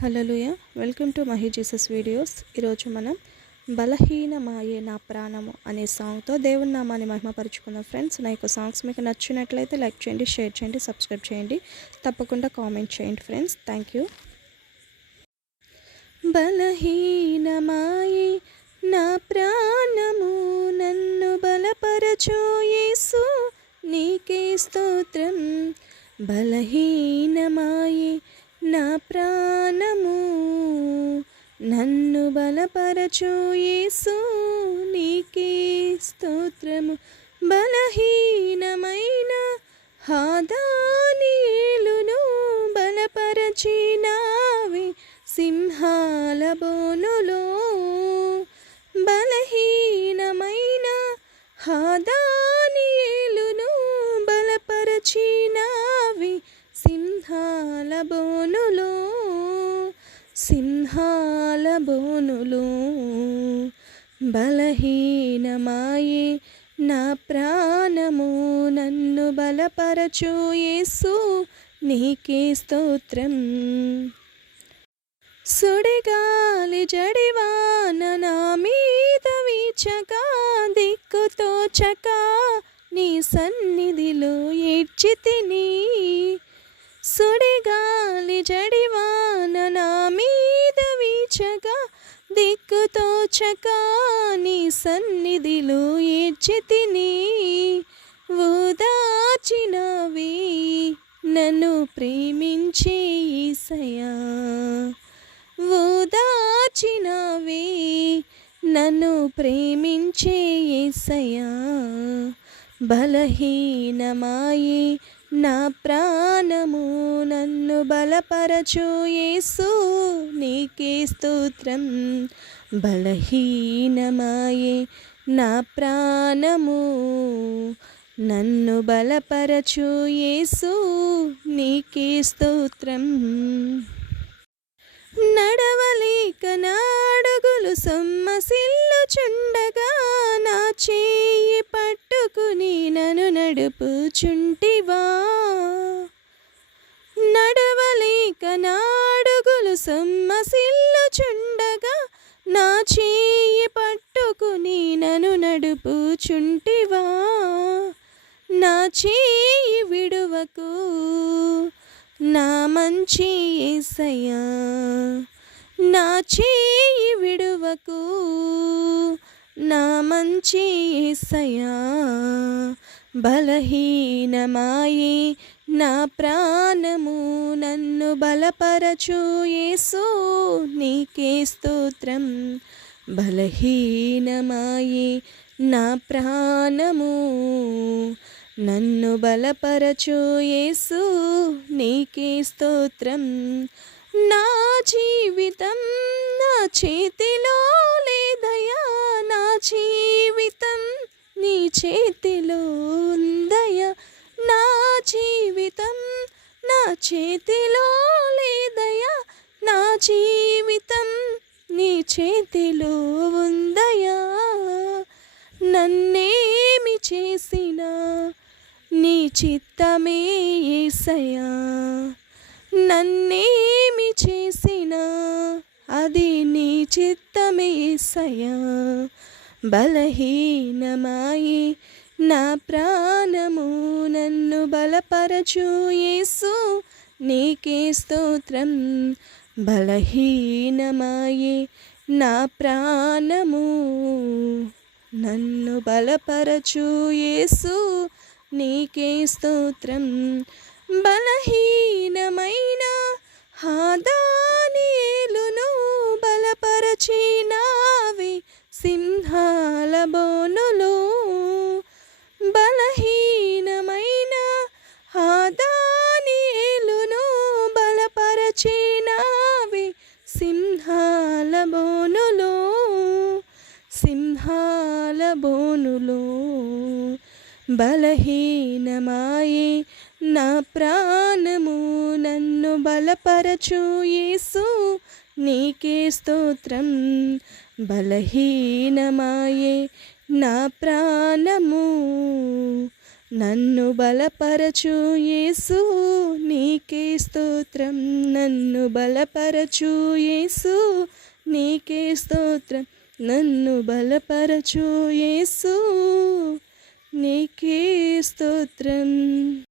Hallelujah welcome to Mahi Jesus videos. ఈరోజు మనం బలహీనమాయే నా ప్రాణము అనే సాంగ్తో దేవుని నామాన్ని మహిమపరుచుకుందాం. ఫ్రెండ్స్, నా యొక్క సాంగ్స్ మీకు నచ్చినట్లయితే లైక్ చేయండి, షేర్ చేయండి, సబ్స్క్రైబ్ చేయండి, తప్పకుండా కామెంట్ చేయండి. Friends, thank you. బలహీనమాయే నా ప్రాణము నన్ను బలపరచు యేసు, నీకే స్తోత్రం. బలహీనమాయే నా ప్రాణము నన్ను బలపరచు యేసు, నీకే స్తోత్రము. బలహీనమైన దానియేలును బలపరచినావే సింహాల బోనులో. బలహీనమైన దానియేలును బలపరచినావే సింహాల బోనులో, సింహాల బోనులో. బలహీనమాయే నా ప్రాణము నన్ను బలపరచు యేసు, నీకే స్తోత్రం. సుడిగాలి జడివాన నా మీద వీచగా, దిక్కుతోచక నీ సన్నిధిలో ఏడ్చితిని. సుడిగాలి జడివాన నా మీద వీచగా, దిక్కుతోచక నీ సన్నిధిలో ఏడ్చితిని. ఓదార్చినవే నన్ను ప్రేమించే యేసయ్యా, ఓదార్చినవే నన్ను ప్రేమించే యేసయ్యా. బలహీనమాయే నా ప్రాణము నన్ను బలపరచు యేసు, నీకే స్తోత్రం. బలహీనమాయే నా ప్రాణము నన్ను బలపరచు యేసు, నీకే స్తోత్రం. నడవలేక నాడుగులు సొమ్మసిల్లుచుండగా, నా చేయి పట్టుకుని నన్ను నడుపుచుంటివా. నడవలేక నాడుగులు సొమ్మసిల్లుచుండగా, నా చేయి పట్టుకుని నన్ను నడుపుచుంటివా. నా చేయి విడువకు నా మంచి యేసయ్యా, నా చేయి విడువకు నా మంచి యేసయ్యా. బలహీనమాయే నా ప్రాణము నన్ను బలపరచు యేసు, నీకే స్తోత్రం. బలహీనమాయే నా ప్రాణము నన్ను బలపరచు యేసు, నీకే స్తోత్రం. నా జీవితం నా చేతిలో లేదయ్యా, నా జీవితం నీ చేతిలో ఉందయ్యా. నా జీవితం నా చేతిలో లేదయ్యా, నా జీవితం నీ చేతిలో ఉందయ్యా. నన్నేమి చేసినా నీ చిత్తమే యేసయ్యా, నన్నేమి చేసినా అది నీ చిత్తమే యేసయ్యా. బలహీనమాయే నా ప్రాణము నన్ను బలపరచు యేసు, నీకే స్తోత్రం. బలహీనమాయే నా ప్రాణము నన్ను బలపరచు యేసు, నీకే స్తోత్రం. బలహీనమైన దానియేలును బలపరచినావే సింహాల బోనులో. బలహీనమైన దానియేలును బలపరచినావే సింహాల బోనులో, సింహాల బోనులో. బలహీనమాయే నా ప్రాణము నన్ను బలపరచు యేసు, నీకే స్తోత్రం. బలహీనమాయే నా ప్రాణము నన్ను బలపరచు యేసు నీకే స్తోత్రం, నన్ను బలపరచు యేసు నీకే స్తోత్రం, నన్ను బలపరచు యేసు నీకే స్తోత్రం.